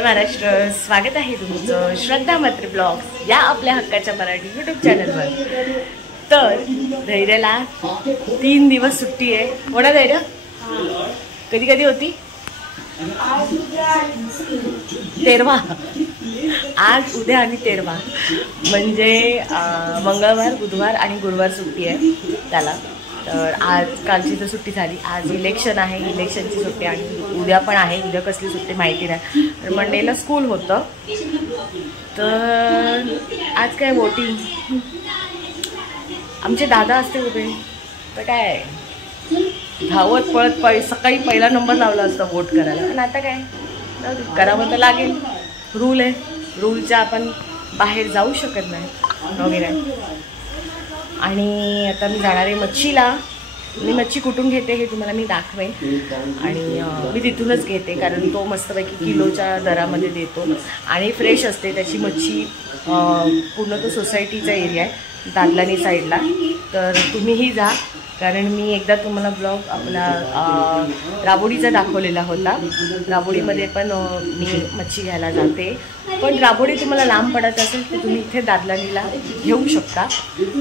जय महाराष्ट्र. स्वागत आहे तुमचं श्रद्धा मात्र ब्लॉग्स या आपल्या हक्काच्या मराठी यूट्यूब चॅनलवर. तर धैर्याला 3 दिवस सुट्टी आहे. होणार धैर्य? कधी कधी होती? 13 आज, उद्या आणि 13 म्हणजे मंगळवार, बुधवार आणि गुरुवार सुट्टी आहे त्याला. तर आज कालची तर सुट्टी झाली. आज इलेक्शन आहे, इलेक्शनची सुट्टी आणि उद्या पण आहे. उद्या कसली सुट्टी माहिती नाही. तर मंडेला स्कूल होतं. तर आज काय वोटिंग, आमचे दादा असते उभे तर काय धावत पळत सकाळी पहिला नंबर लावला असता वोट करायला. पण आता काय करावं तर लागेल. रूल आहे, रूलच्या आपण बाहेर जाऊ शकत नाही वगैरे. आणि आता मी जाणार आहे मच्छीला. मी मच्छी कुठून घेते हे तुम्हाला मी दाखवेन. आणि मी तिथूनच घेते कारण तो मस्तपैकी किलोच्या दरामध्ये देतो आणि फ्रेश असते त्याची मच्छी. पूर्ण तो सोसायटीचा एरिया आहे दादलानी साईडला. तर तुम्हीही जा कारण मी एकदा तुम्हाला ब्लॉग आपला राबोडीचा दाखवलेला होता. राबोडीमध्ये पण मी मच्छी घ्यायला जाते. पण राबोडी तुम्हाला लांब पडत असेल तर तुम्ही इथे दादलानीला घेऊ शकता.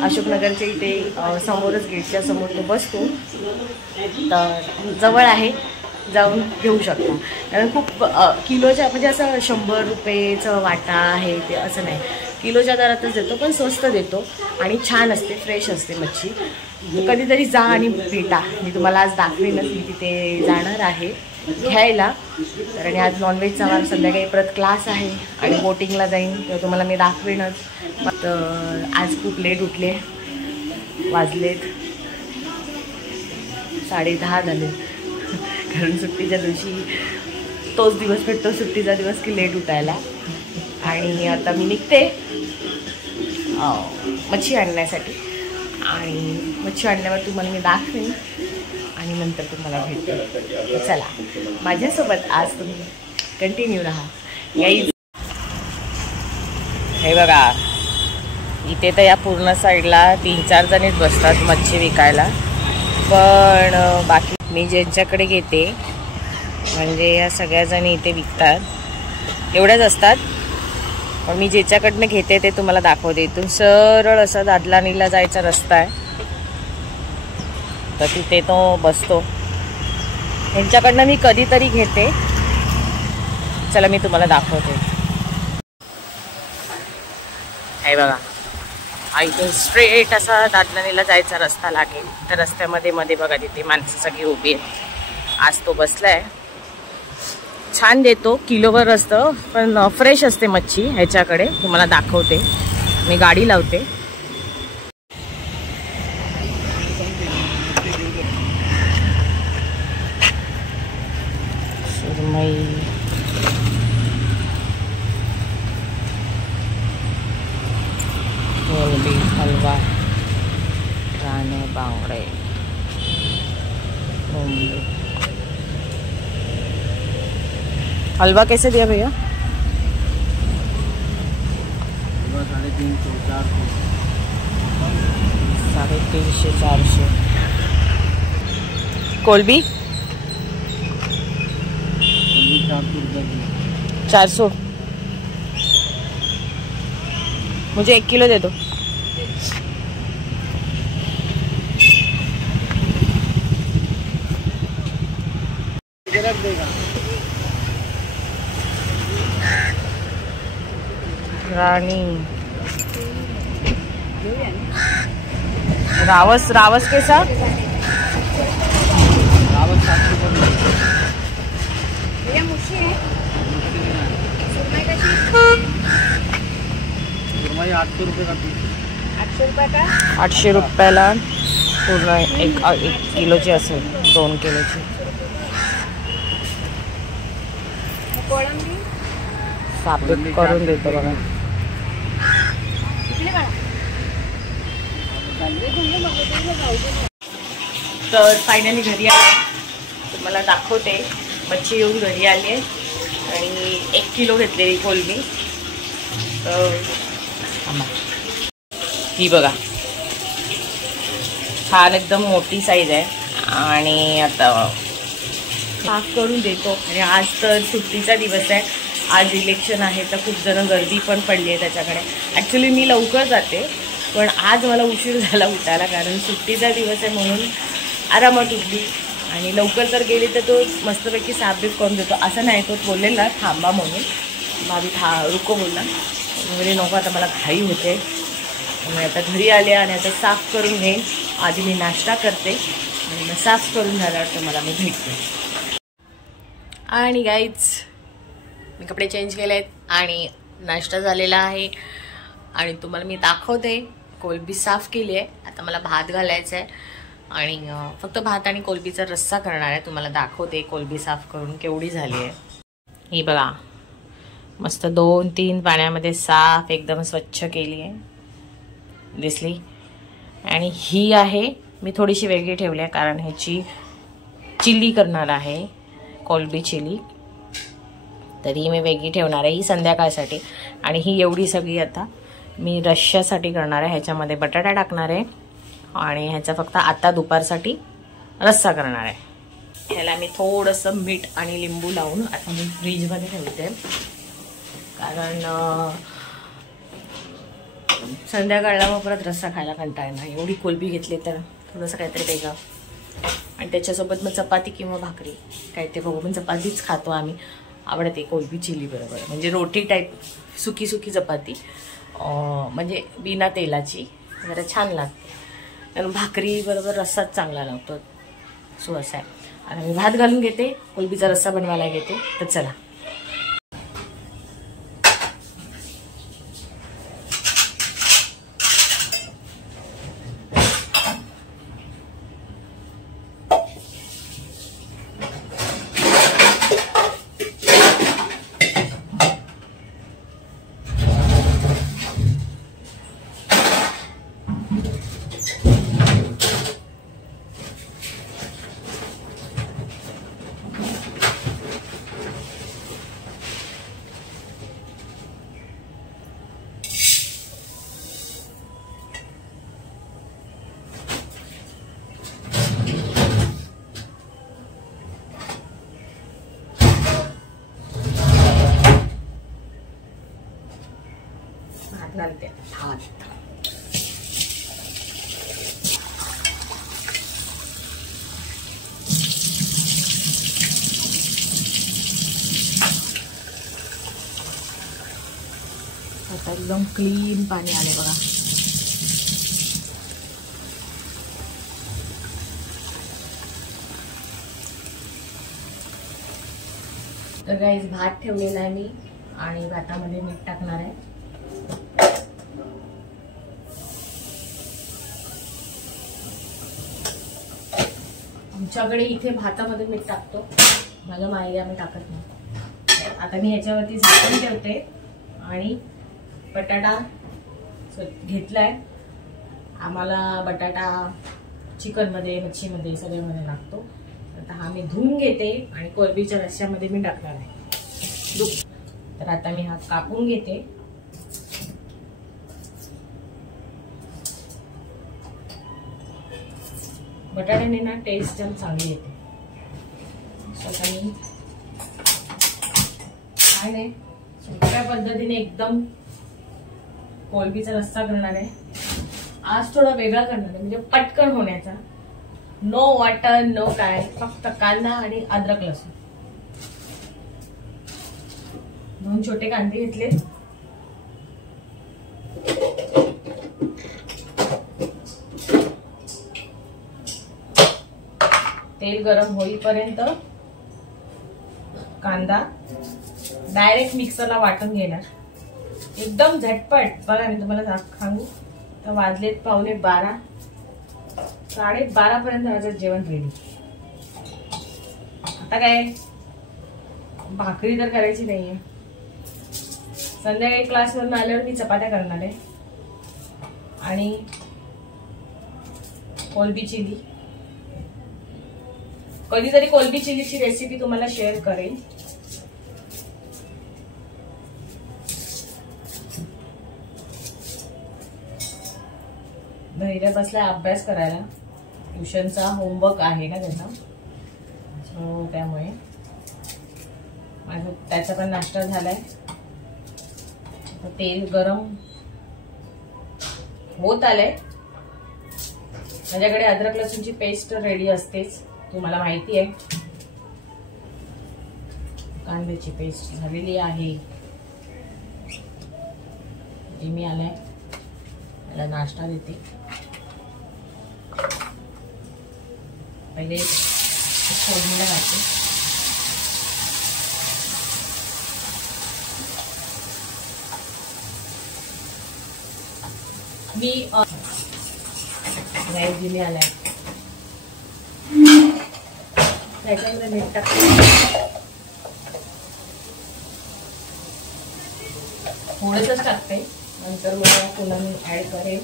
अशोकनगरच्या इथे समोरच गेटच्या समोर तो बसतो. तर जवळ आहे, जाऊन घेऊ शकता. कारण खूप किलोच्या म्हणजे असं 100 रुपयेचं वाटा आहे ते असं नाही. किलोच्या दरातच देतो पण स्वस्त देतो आणि छान असते, फ्रेश असते मच्छी. कधीतरी जा आणि भेटा. मी तुम्हाला आज दाखवेनच. मी तिथे जाणार आहे घ्यायला. तर आणि आज नॉनव्हेजचा वार, संध्याकाळी परत क्लास आहे आणि बोटिंगला जाईन तेव्हा तुम्हाला मी दाखवेनच. तर आज खूप लेट उठले, वाजलेत 10:30 झाले. कारण सुट्टीच्या दिवशी तोच दिवस भेटतो, सुट्टीचा दिवस की लेट उठायला. आणि आता मी निघते मच्छी आणण्यासाठी. आणि मच्छी आणल्यावर तुम्हाला मी दाखवेन आणि नंतर तुम्हाला भेटते. चला माझ्यासोबत आज तुम्ही कंटिन्यू राहा. गाईज हे बघा, इथे तर या पूर्ण साईडला 3-4 जणीच बसतात मच्छी विकायला. पण बाकी मी ज्यांच्याकडे घेते म्हणजे या सगळ्याजणी इथे विकतात, एवढ्याच असतात. पण मी ज्याच्याकडनं घेते ते तुम्हाला दाखवते. इथून सरळ असं दादलानीला जायचा रस्ता आहे, तर तिथे तो बसतो. यांच्याकडनं मी कधीतरी घेते. चला मी तुम्हाला दाखवते. हे बघा, इथून स्ट्रेट असा दादलानीला जायचा रस्ता लागेल. तर रस्त्यामध्ये मध्ये बघा तिथे माणसं सगळी उभी आहेत. आज तो बसलाय. छान देतो, किलोवर असतं पण फ्रेश असते मच्छी. ह्याच्याकडे तुम्हाला दाखवते. मी गाडी लावते. सुरमई, कोलंबी, हलवा, राणे, बांगडे, कोंबडी. हलवा कैसे दिया भैया? 350-400. कोलबी 400. मुझे 1 किलो दे दो. रानी, रावस, रावस कैसा? रावस 700 रुपये. मुशी है. सुरमई कशी? सुरमई 800 रुपये का पीस. 800 रुपये का? 800 रुपयाला पूर्ण 1 किलोची असेल, 2 किलोची. कोळंबी सापट करून देतो बघा. तर फायनली घरी आले. तुम्हाला दाखवते. मच्छी येऊन घरी आली आहे आणि 1 किलो घेतलेली कोलंबी. तर ही बघा, छान एकदम मोठी साईज आहे. आणि आता साफ करून देतो. आणि आज तर सुट्टीचा दिवस आहे आज इलेक्शन आहे तर खूप जण गर्दी पण पडली आहे त्याच्याकडे. ॲक्च्युली मी लवकर जाते, पण आज मला उशीर झाला उठायला, कारण सुट्टीचा दिवस आहे म्हणून आरामात उठली. आणि लवकर जर गेली तर तो मस्तपैकी साफ-बीफ करून देतो. असं नाही, तो बोललेला थांबा म्हणून, भाभी रुको बोलला. म्हणजे नको, आता मला घाई होते. मी आता घरी आले आणि आता साफ करून घेईन. आधी मी नाश्ता करते आणि मग साफ करून झाल्यावर तर मला मी भेटते. आणि गाईज मी कपडे चेंज केले आहेत आणि नाश्ता झालेला आहे आणि तुम्हाला मी दाखवते. कोलंबी साफ केली आहे. आता मला भात घालायचा आहे आणि फक्त भात आणि कोलंबीचा रस्सा करणार आहे. तुम्हाला दाखवते कोलंबी साफ करून केवढी झाली आहे. ही बघा, मस्त 2-3 पाण्यामध्ये साफ एकदम स्वच्छ केली आहे, दिसली. आणि ही आहे, मी थोडीशी वेगळी ठेवली आहे कारण ह्याची चिली करणार आहे, कोलंबी चिली. तरी मी वेगळी ठेवणार आहे ही संध्याकाळसाठी. आणि ही एवढी सगळी आता मी रश्श्यासाठी करणार आहे. ह्याच्यामध्ये बटाटा टाकणार आहे आणि ह्याचा फक्त आता दुपारसाठी रस्सा करणार आहे. ह्याला मी थोडंसं मीठ आणि लिंबू लावून आता मी फ्रीजमध्ये ठेवते, कारण संध्याकाळला मग परत रस्सा खायला कंटाळा येणार. एवढी कोलंबी घेतली तर थोडंसं काहीतरी वेगळं. आणि त्याच्यासोबत मग चपाती किंवा भाकरी काय ते बघू, पण चपातीच खातो आम्ही, आवडते कोलंबी चिली बरोबर. म्हणजे रोटी टाईप सुकी सुकी चपाती, म्हणजे बिना तेलाची, जरा छान लागते. कारण भाकरी बरोबर रस्साच चांगला लागतो. सो असं आहे. आणि मी भात घालून घेते, कोलंबीचा रस्सा बनवायला घेते. तर चला. घालते भात. आता एकदम क्लीन पाणी आले बघा. तर गाईज भात ठेवलेला आहे मी आणि भातामध्ये मीठ टाकणार आहे. आमच्याकडे इथे भातामध्ये मीठ टाकतो, माझ्या माहेरी आम्ही टाकत नाही. आता मी ह्याच्यावरती झाकून ठेवते आणि बटाटा घेतलाय. आम्हाला बटाटा चिकनमध्ये, मच्छीमध्ये, सगळ्यामध्ये लागतो. आता हा मी धुवून घेते आणि कोलंबीच्या रश्श्यामध्ये मी टाकणार आहे. तर आता मी हा कापून घेते. बटाट्याने ना टेस्ट जाम चांगली येते. आता मी काय नाही, सोप्या पद्धतीने एकदम कोलंबीचा रस्सा करणार आहे. आज थोडा वेगळा करणार आहे, म्हणजे पटकन होण्याचा. नो वाटण, नो काय, फक्त कांदा आणि अद्रक लसूण. 2 छोटे कांदे घेतले. तेल गरम होईपर्यंत कांदा डायरेक्ट मिक्सरला वाटून घेणार, एकदम झटपट. बघा मी तुम्हाला सांगू तर वाजलेत 11:15, 12:30 पर्यंत माझं जेवण रेडी. आता काय भाकरी तर करायची नाहीये. संध्याकाळी क्लासवरून आल्यावर मी चपात्या करणार आहे आणि कोलंबी चिली. कधीतरी कोलंबी चिलीची रेसिपी तुम्हाला शेअर करेन. धैर्य बसलाय अभ्यास करायला, ट्युशनचा होमवर्क आहे ना त्याचा, सो त्यामुळे माझा त्याचा पण नाश्ता झालाय. तेल गरम होत आलंय. माझ्याकडे अद्रक लसूणची पेस्ट रेडी असतेच, तुम्हाला माहिती आहे. कांद्याची पेस्ट झालेली आहे. मी आलाय मला नाश्ता देते. पहिले फोडणीला घालते. मी जिमी आलाय त्याच्यामध्ये मीठ टाकते. थोडंसंच टाकते, नंतर मला पुन्हा मी ऍड करेन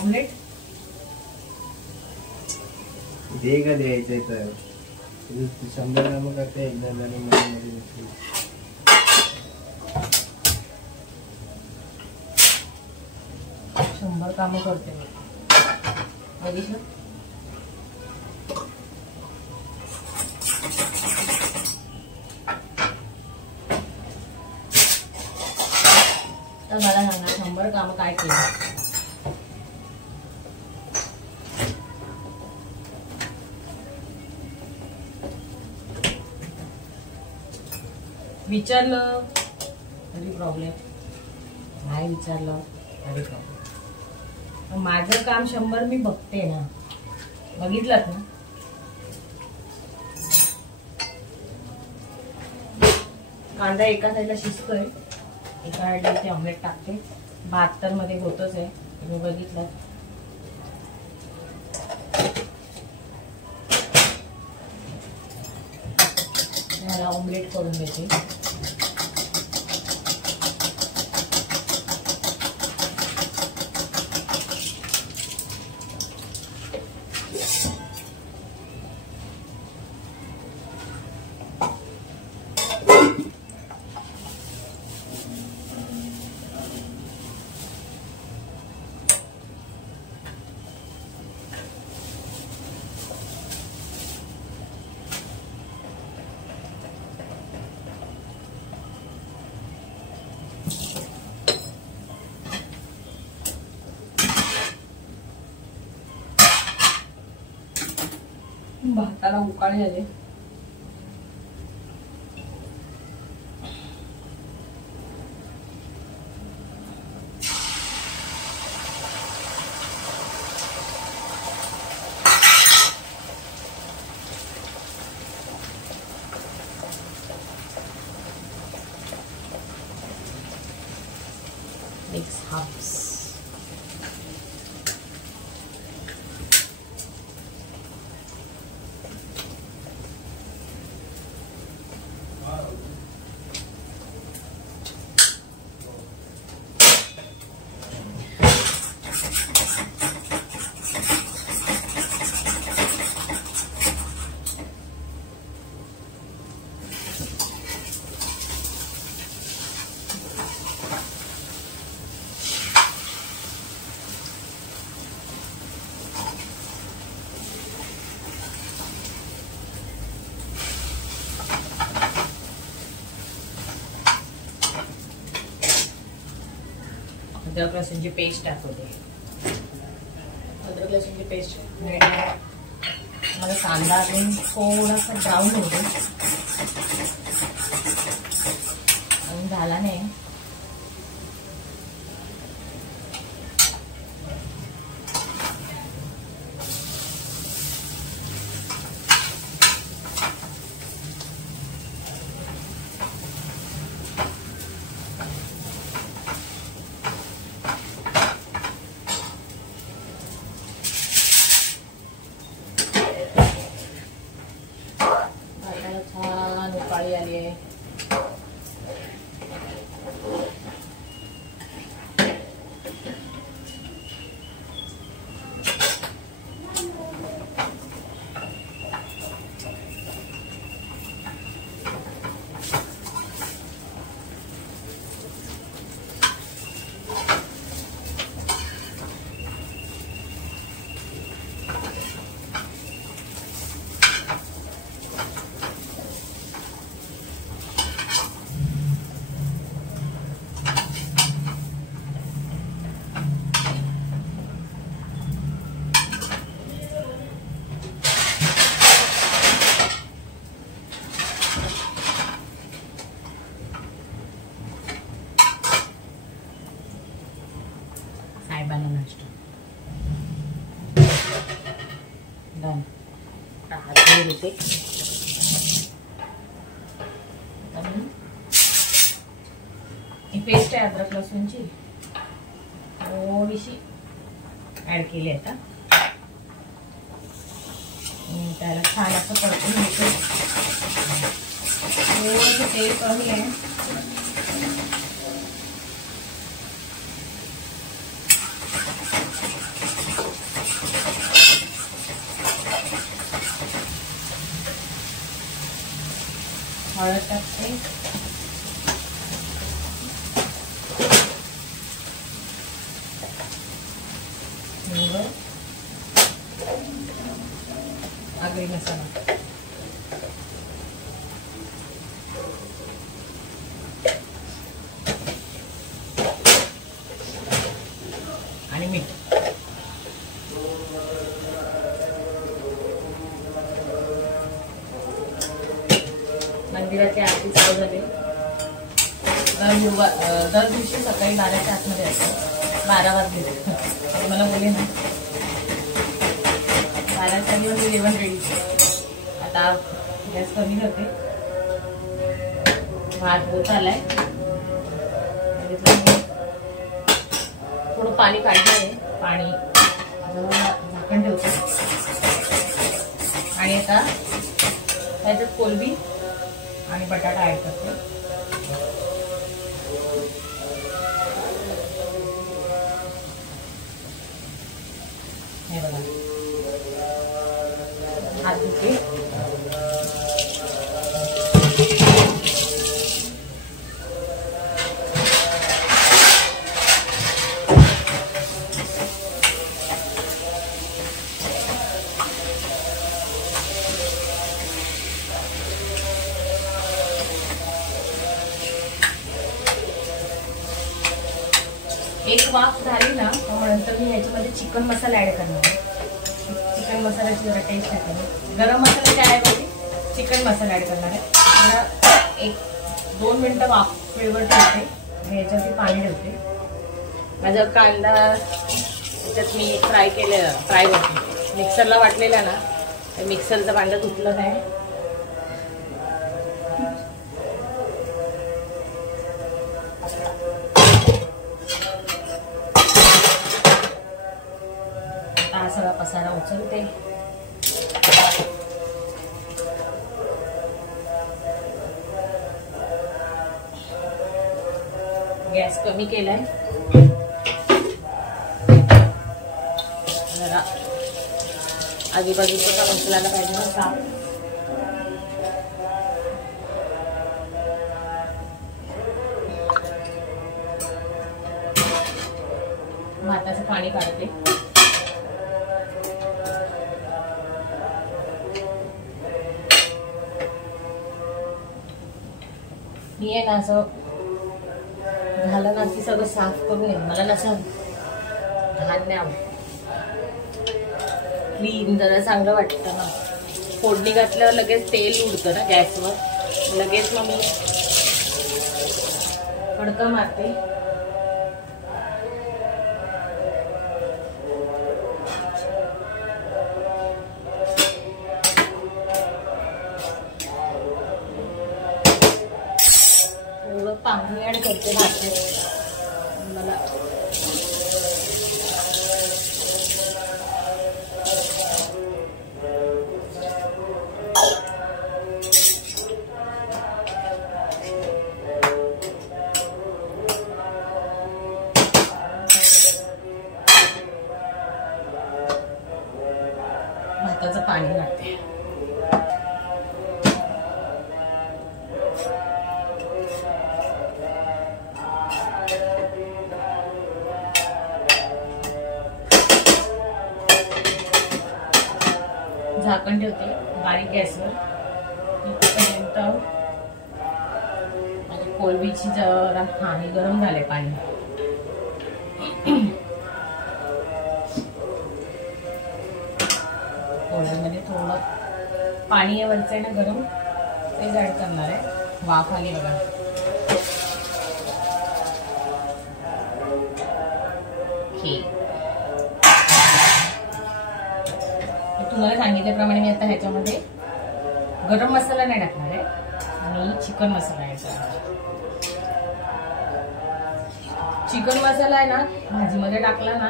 ऑमलेट. दे का द्यायचंय तर 100 ग्राम करते एकदा मध्ये. 100 कामं करते मी. बघितलं तर मला सांगा 100 कामं काय केली. विचारलं तरी प्रॉब्लेम, नाही विचारलं तरी प्रॉब्लेम. माझं काम 100 मी बघते ना, बघितलात ना. कांदा एका साईडला शिजतोय, एका साईडला ते ऑमलेट टाकते. 72 मध्ये होतच आहे, तुम्ही बघितलं. मला ऑमलेट करून देते. भाताला उकाळी आले. Mix hops. अदरक लसूणची पेस्ट टाकते. अदरक लसूणची पेस्ट मला कांदा अजून थोडासा ब्राऊन होतो, अजून झाला नाही. छान उकाळी आली आहे. आता हात धुवून घेते. ही पेस्ट आहे अद्रक लसूणची, थोडीशी ऍड केली आता. त्याला छान असं परतून घ्यायचं. थोडंसं तेल कमी आहे. हळद टाकते. आगरी मसाला आणि मीठ. मंदिराची आरती चालू झाली. दर दिवशी सकाळी 12च्या आतमध्ये असतो. 12 वाजले आणि मला बोलले ना 12च्या आधी 11 रेडी. आता गॅस कमी करते. भात होत आलाय. थोडं पाणी काढलं आहे. पाणी झाकण ठेवते आणि आता त्याच्यात कोलंबी आणि बटाटा ऍड करते. हे बघा हात धुते. एक वाफ झाली ना नंतर मी ह्याच्यामध्ये चिकन मसाला ऍड करणार आहे. चिकन मसाल्याची जरा टेस्ट येते. गरम मसाल्याच्या ऐवजी चिकन मसाला ऍड करणार आहे. जरा 1-2 मिनिटं वाफेवर ठेवते आणि याच्यावरती पाणी ठेवते. माझा कांदा त्याच्यात मी फ्राय करते. मिक्सरला वाटलेला ना, तर मिक्सरचं भांडं धुतलं नाही. हा सगळा पसारा उचलते. गॅस कमी केलाय. जरा आजूबाजूचा का मसाला पाहिजे ना साफ. भाताचं पाणी काढते. मी आहे ना असं झालं ना की सगळं साफ करून येईल. मला नसं घाण नाही आवडत. क्लीन जरा चांगलं वाटतं ना. फोडणी घातल्यावर लगेच तेल उडतं ना गॅसवर. लगेच मग मी फडका मारते. पाणी ऍड करते भात. मला भाताचं पाणी घालते. झाकण ठेवते बारीक गॅसवर. इथपर्यंत माझी कोलंबीची जरा हानी गरम झाले पाणी. कोळ्यामध्ये थोडं पाणी वरचं आहे ना गरम, तेच ऍड करणार आहे. वाफ आली बघा. तुम्हाला सांगितल्याप्रमाणे मी आता ह्याच्यामध्ये गरम मसाला नाही टाकणार आहे आणि चिकन मसाला आहे. चिकन मसाला आहे ना भाजीमध्ये टाकला ना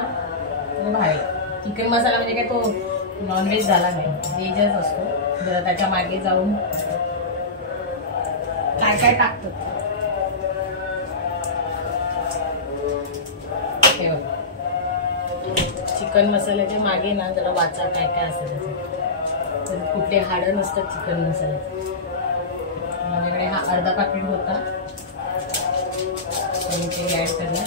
तर भारी. चिकन मसाला म्हणजे काय तो नॉनव्हेज झाला नाही, व्हेजच असतो. जरा त्याच्या मागे जाऊन काय काय टाकतात चिकन मसाल्याच्या मागे ना जरा वाचा काय काय असतं त्याचं. कुठले हाडं नसतात चिकन मसाल्याचे. माझ्याकडे हा अर्धा पाकिट होता आणि ते ऍड करणार.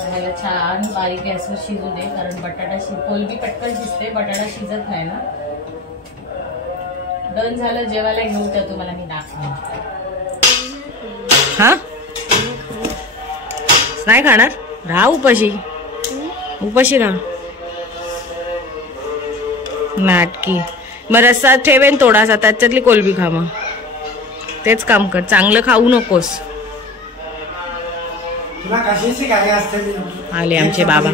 ह्याला छान बारीक गॅसवर शिजू दे, कारण बटाटा कोलबी पटकन शिजते, बटाटा शिजत नाही ना. डन झालं, जेवायला घेऊ त्या तुम्हाला मी दाखवणार. हा नाही खाणार, राहा उपाशी, उपाशी राहा. नाटकी. मग रस्सा ठेवेन थोडासा, त्याच्यातली कोलबी खा. मग तेच काम कर, चांगलं खाऊ नकोस. आले आमचे बाबा.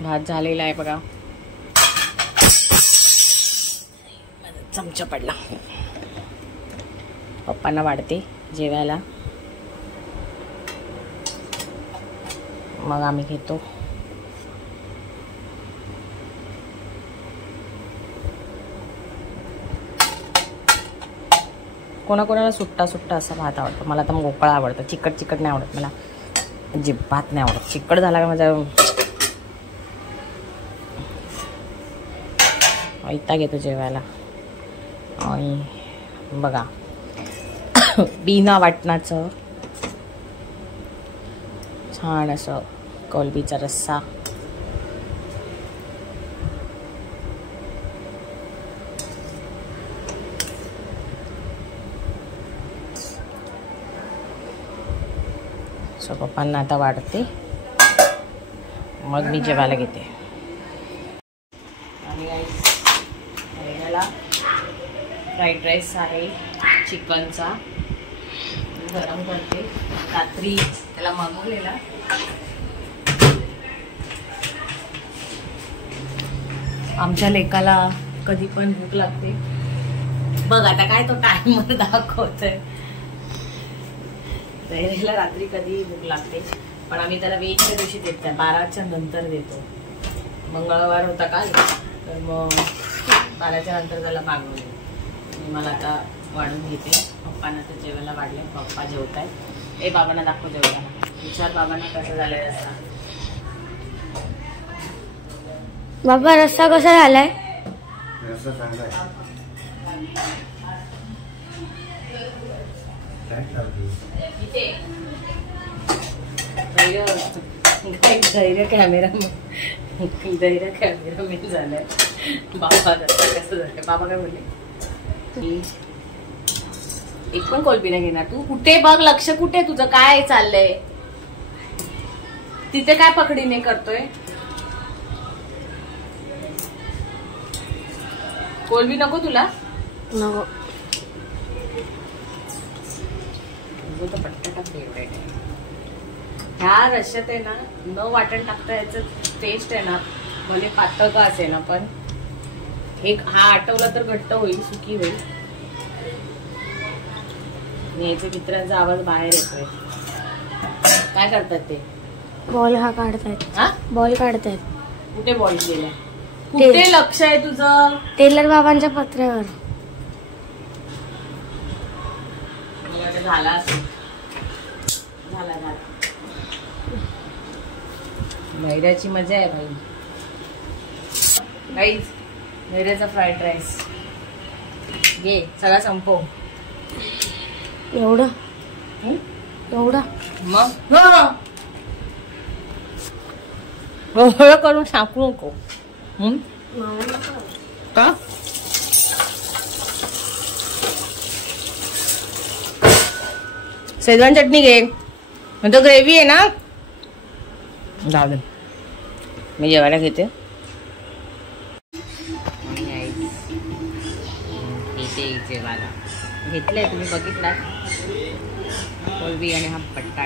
भात झालेला आहे बघा. चमचा पडला. पप्पांना वाढते जेवायला, मग आम्ही घेतो. कोणाकोणाला सुट्टा सुट्टा असा भात आवडतो, मला तर मोकळा आवडतं. चिकट चिकट नाही आवडत मला, अजिबात नाही आवडत. चिकट झाला का माझा वैताग घेतो जेवायला. आणि बघा बिना वाटणाचं छान असं कोलबीचा रस्सा. सो पप्पांना आता वाढते, मग मी जेवायला घेते. आणि याला फ्राईड राईस आहे चिकनचा, गरम करते. रात्री त्याला मागवलेला. आमच्या लेकाला कधी पण भूक लागते. बघ आता काय तो टाइमर दाखवतोय. धैर्याला रात्री कधी भूक लागते, पण आम्ही त्याला वेजच्या दिवशी देत नाही, 12च्या नंतर देतो. मंगळवार होता काल, तर मग 12च्या नंतर त्याला मागवले. मी मला आता वाढून घेते. पप्पांना तर जेवायला वाढले, पप्पा जेवत आहेत. ए बाबांना दाखव जेवताना, विचार बाबांना कसं झालंय रस्सा. बाबा रस्सा कसा झालाय? रस्सा चांगला आहे. धैर्य कॅमेरामॅन झालाय. बाबा कसं झालंय, बाबा काय बोलले? एक पण कोलबी नाही घेणार तू? कुठे बघ, लक्ष कुठे तुझं, काय चाललंय तिथे? काय पकडीने करतोय? कोलबी नको तुला? नको. बटाटा फेवरेट आहे. ह्या रश्यात आहे ना, न वाटण टाकता याचं टेस्ट आहे ना, भले पातळ का असे ना, पण एक हा आटवला तर घट्ट होईल, सुकी होईल. याच्या मित्रांचा आवाज बाहेर येतोय. काय करतात ते? बॉल हा काढतायत. हा बॉल काढतायत. कुठे बॉल गेलाय? कुठे लक्ष आहे तुझं? टेलर बाबांच्या पत्र्यावर. झाला झाला झाला. मैऱ्याची मजा आहे भाई. गाईज मैऱ्याचा फ्राईड राईस घे, सगळा संपव. एवढं एवढं मग करून टाकू नको का? शेजवान चटणी घे, तो ग्रेव्ही आहे ना. जाऊ दे, मी जेवायला घेते. जेवायला घेतलंय, तुम्ही बघितला. कोलबी आणि हा बटाटा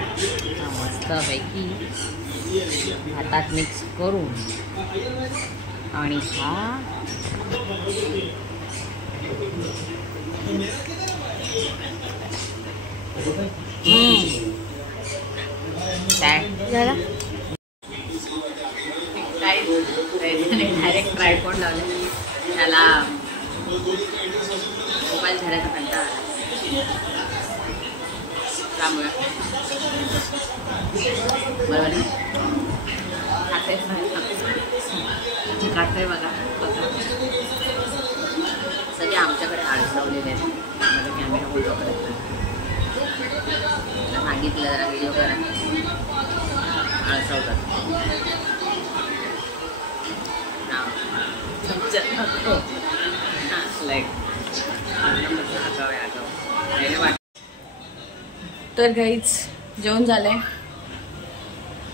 हा मस्तपैकी हातात मिक्स करून आणि हा झाला डायरेक्ट ट्रायपॉड लावले त्याला मोबाईल धरायचा कंटाळा आला त्यामुळे बरोबर खाते बघा सगळे आमच्याकडे आळसवलेले आहेत माझा कॅमेरा फोटो करत सांगितलं जरा व्हिडिओ करा आळसवतात तर गाईच जेवण झालंय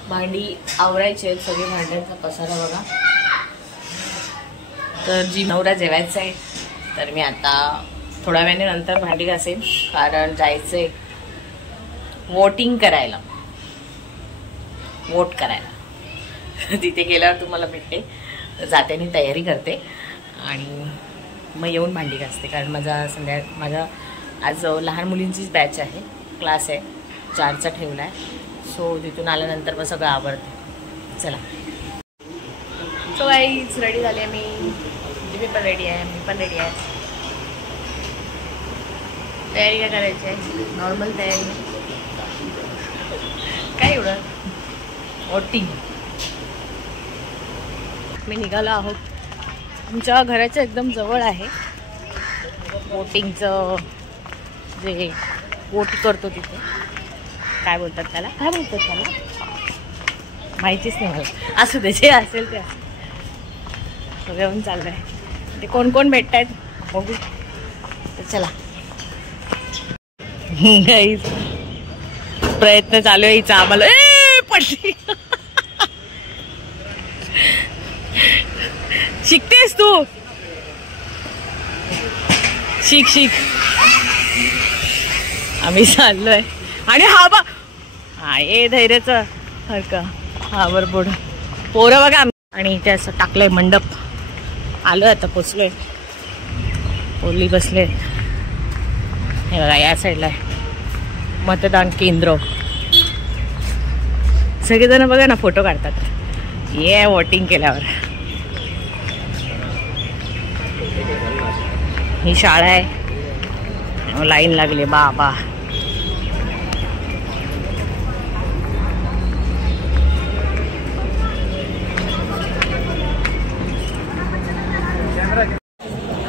भांडी आवरायची आहेत सगळे भांड्यांचा पसारा बघा तर जी नवरा जेवायचा आहे तर मी आता थोड्या वेळाने नंतर भांडी घासेन कारण जायचंय वोटिंग करायला वोट करायला तिथे गेल्यावर तुम्हाला भेटते जात्याने तयारी करते आणि मग येऊन भांडी घासते कारण माझा आज लहान मुलींचीच बॅच आहे क्लास आहे 4चा ठेवला आहे सो तिथून आल्यानंतर मग सगळं आवडते चला सो गाईज रेडी झाले मी तुम्ही पण रेडी आहे मी पण रेडी आहे तयारी काय करायची आहे नॉर्मल तयारी काय एवढं वोटिंग मी निघालो आहोत आमच्या घराच्या एकदम जवळ आहे वोटिंगचं जे वोट करतो तिथे काय बोलतात त्याला माहितीच नाही मला असू दे जे असेल ते सगळं चाललं आहे ते कोण कोण भेटत आहेत बघू तर चला प्रयत्न चालू आहे हिचा आम्हाला पडली शिकतेस तू शिक आम्ही चाललोय आणि हा बा हा ये धैर्याचं हरका हा बरोबर पोरं बघा आणि इथे असं टाकलंय मंडप आलोय आता पोचलोय पोरली बसले हे बघा या साईडला आहे मतदान केंद्र सगळेजण बघा ना फोटो काढतात ये वोटिंग केल्यावर ही शाळा आहे लाईन लागली बाबा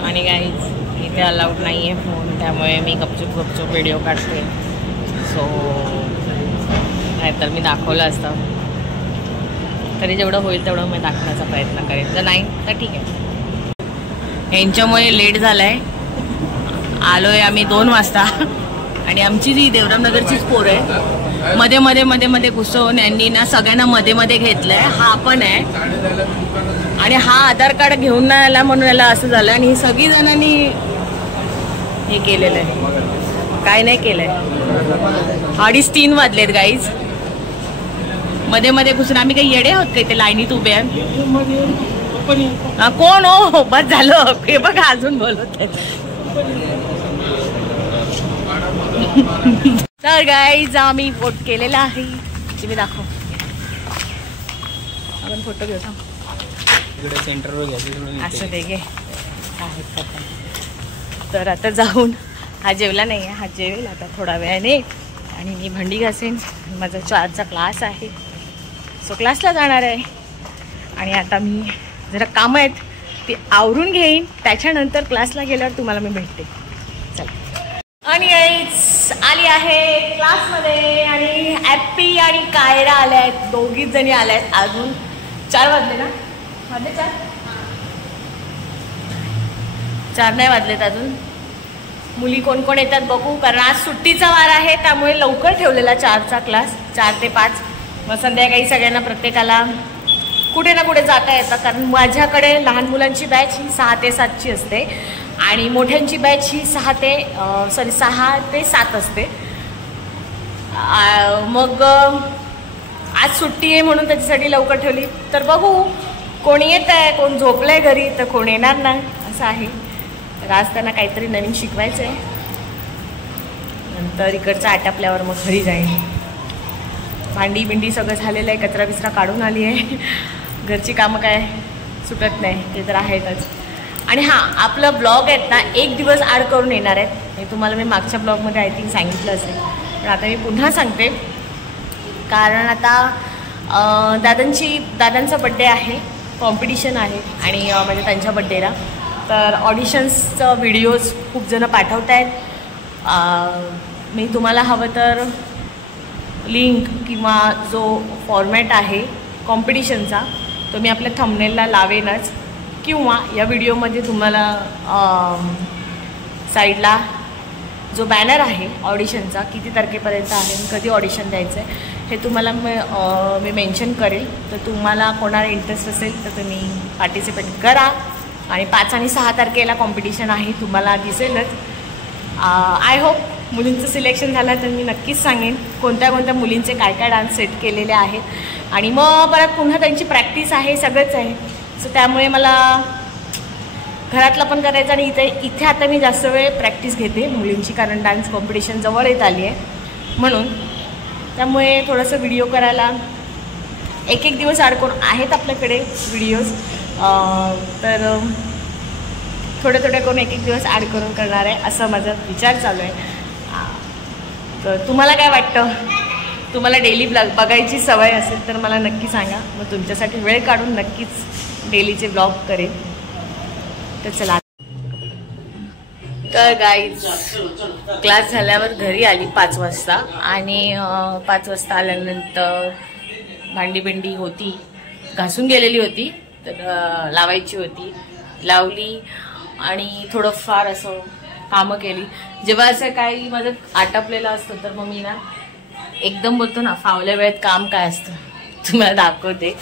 आणि गाईज इथे अलाउड नाही आहे फोन त्यामुळे मी गपचूप व्हिडिओ काढते सो नाहीतर मी दाखवलं असतं तरी जेवढं होईल तेवढं मी दाखवण्याचा प्रयत्न करेन जर नाही तर ठीक आहे यांच्यामुळे लेट झालाय आलोय आम्ही 2 वाजता आणि आमची जी देवरामनगरचीच पोर आहे मध्ये घुसवून यांनी ना सगळ्यांना मध्ये घेतलंय हा पण आहे आणि हा आधार कार्ड घेऊन नाही आला म्हणून याला असं झालं आणि सगळी जणांनी हे केलेलं आहे काय नाही केलंय 2:30-3 वाजलेत गाईज मध्ये घुसून आम्ही काही येडे आहोत काही ते लाईनीत उभे आहे कोण हो बस झालं हे बघा अजून बोलत तर गाईज आम्ही वोट केलेला आहे तुम्ही दाखव आपण फोटो घेऊ सेंटरवर घ्यायचं असं दे गे तर आता जाऊन हा जेवला नाही आहे हा जेवेल आता थोडा वेळाने आणि मी भांडी घासेन माझा 4चा क्लास आहे सो क्लासला जाणार आहे आणि आता मी जरा कामं आहेत ती आवरून घेईन त्याच्यानंतर क्लासला गेल्यावर तुम्हाला मी भेटते चला आणि आली आहे क्लासमध्ये आणि ॲप्पी आणि कायरा आल्या आहेत दोघीच जणी आल्या आहेत अजून 4 वाजले ना वाजले 4 नाही वाजलेत अजून मुली कोण कोण येतात बघू कारण आज सुट्टीचा वार आहे त्यामुळे लवकर ठेवलेला 4चा क्लास 4 ते 5 मग संध्याकाळी सगळ्यांना प्रत्येकाला कुठे ना कुठे जाता येतं कारण माझ्याकडे लहान मुलांची बॅच ही 6 ते 7ची असते आणि मोठ्यांची बॅच ही 6 ते 7 असते मग आज सुट्टी आहे म्हणून त्याच्यासाठी लवकर ठेवली. तर बघू कोणी येत आहे, कोण झोपलंय घरी तर कोण येणार नाही असं आहे. तर आज त्यांना काहीतरी नवीन शिकवायचं आहे. नंतर इकडचं आटापल्यावर मग घरी जाईन. भांडी बिंडी सगळं झालेलं आहे, कचरा बिचरा काढून आली आहे. घरची कामं काय सुटत नाही ते तर आहेतच. आणि हां, आपलं ब्लॉग आहेत ना 1 दिवस आड करून येणार आहेत. हे तुम्हाला मी मागच्या ब्लॉगमध्ये आय थिंक सांगितलं असेल, पण आता मी पुन्हा सांगते. कारण आता दादांचा बड्डे आहे, कॉम्पिटिशन आहे आणि म्हणजे त्यांच्या बड्डेला तर ऑडिशन्सचं व्हिडिओज खूप जणं पाठवत आहेत. मी तुम्हाला हवं तर लिंक किंवा जो फॉर्मॅट आहे कॉम्पिटिशनचा तो मी आपल्या थंबनेलला लावेनच, किंवा या व्हिडिओमध्ये तुम्हाला साईडला जो बॅनर आहे ऑडिशनचा किती तारखेपर्यंत आहे आणि कधी ऑडिशन द्यायचं आहे हे तुम्हाला मी मेन्शन करेल. तर तुम्हाला कोणाला इंटरेस्ट असेल तर तुम्ही पार्टिसिपेट करा. आणि 5 आणि 6 तारखेला कॉम्पिटिशन आहे, तुम्हाला दिसेलच. आय होप मुलींचं सिलेक्शन झालं तर मी नक्कीच सांगेन कोणत्या कोणत्या मुलींचे काय काय डान्स सेट केलेले आहेत. आणि मग परत पुन्हा त्यांची प्रॅक्टिस आहे, सगळंच आहे. सो त्यामुळे मला घरातलं पण करायचं आणि इथे आता मी जास्त वेळ प्रॅक्टिस घेते मुलींची, कारण डान्स कॉम्पिटिशन जवळ येत आली आहे म्हणून. त्यामुळे थोडंसं व्हिडिओ करायला 1 दिवस अडकून आहेत आपल्याकडे व्हिडिओज. तर थोडे करून 1 दिवस ॲड करून करणार आहे असं माझा विचार चालू आहे. तर तुम्हाला काय वाटतं? तुम्हाला डेली बघायची सवय असेल तर मला नक्की सांगा, मग तुमच्यासाठी वेळ काढून नक्कीच डेलीचे ब्लॉग करेन. तर चला. तर गाईज क्लास झाल्यावर घरी आली 5 वाजता आणि 5 वाजता आल्यानंतर भांडी बिंडी होती, घासून गेलेली होती तर लावायची होती, लावली आणि थोडंफार असं कामं केली. जेव्हा असं काही माझं आटपलेलं असतं तर मग मी ना एकदम बोलतो ना फावल्या वेळेत काम काय असतं तुम्हाला दाखवते.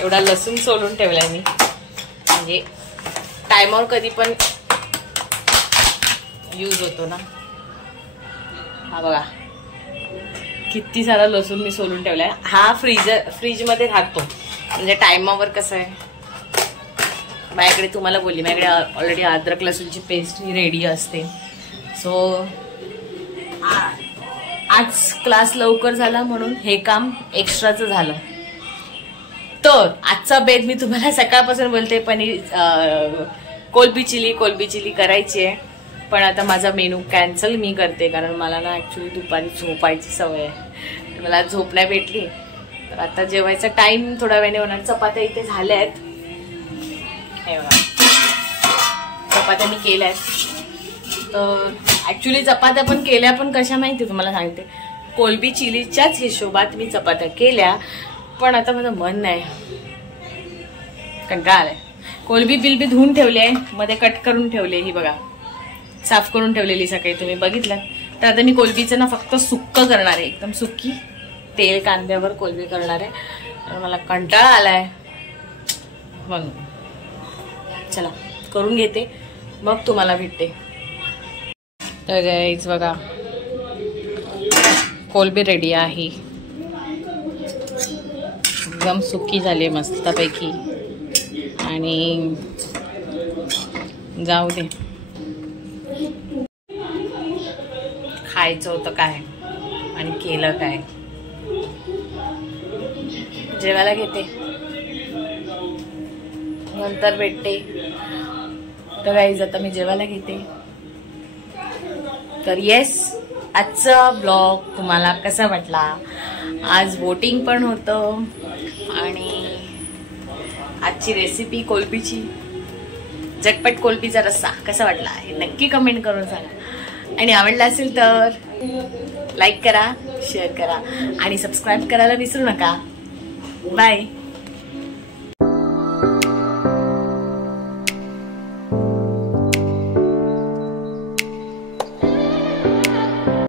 एवढा लसूण सोलून ठेवलाय मी, म्हणजे टायमावर कधी पण यूज होतो ना. हा बघा किती सारा लसूण मी सोलून ठेवलाय. हा फ्रीजमध्ये राहतो, म्हणजे टायमावर कसं आहे. माझ्याकडे तुम्हाला बोलली माझ्याकडे ऑलरेडी अद्रक लसूणची पेस्ट ही रेडी असते. सो आज क्लास लवकर झाला म्हणून हे काम एक्स्ट्राचं झालं. तर आजचा बेद मी तुम्हाला सकाळपासून बोलते, पनीर कोलबी चिली करायची आहे. पण आता माझा मेनू कॅन्सल मी करते, कारण मला ना ॲक्च्युली दुपारी झोपायची सवय आहे. मला झोप नाही भेटली. तर आता जेवायचा टाइम थोड्या वेळाने होणार. चपात्या इथे झाल्या आहेत, हे बघा चपात्या मी केल्या आहेत. तर ॲक्च्युली चपात्या पण केल्या, पण कशा माहिती तुम्हाला सांगते, कोलबी चिलीच्याच हिशोबात मी चपात्या केल्या. पण आता माझं मन नाही, कंटाळा आलाय. कोलबी बिलबी धुवून ठेवले, मध्ये कट करून ठेवले, ही बघा साफ करून ठेवलेली सकाळी तुम्ही बघितलं. तर आता मी कोलबीचं ना फक्त सुक्कं करणार आहे, एकदम सुक्की तेल कांद्यावर कोलबी करणार आहे. मला कंटाळा आलाय म्हणून चला करून घेते, मग तुम्हाला भेटते. तर गाईज बघा कोलबी रेडी आहे, एकदम सुकी झाली मस्तपैकी. आणि जाऊ दे, खायचं होतं काय आणि केलं काय. जेवायला घेते, नंतर भेटते. तर गाईज आता मी जेवायला घेते. तर येस, आजचा ब्लॉग तुम्हाला कसा वाटला? आज वोटिंग पण होतं आणि आजची रेसिपी कोलबीची, झटपट कोलबीचा रस्सा कसा वाटला हे नक्की कमेंट करून सांगा. आणि आवडला असेल तर लाईक करा, शेअर करा आणि सबस्क्राईब करायला विसरू नका. बाय.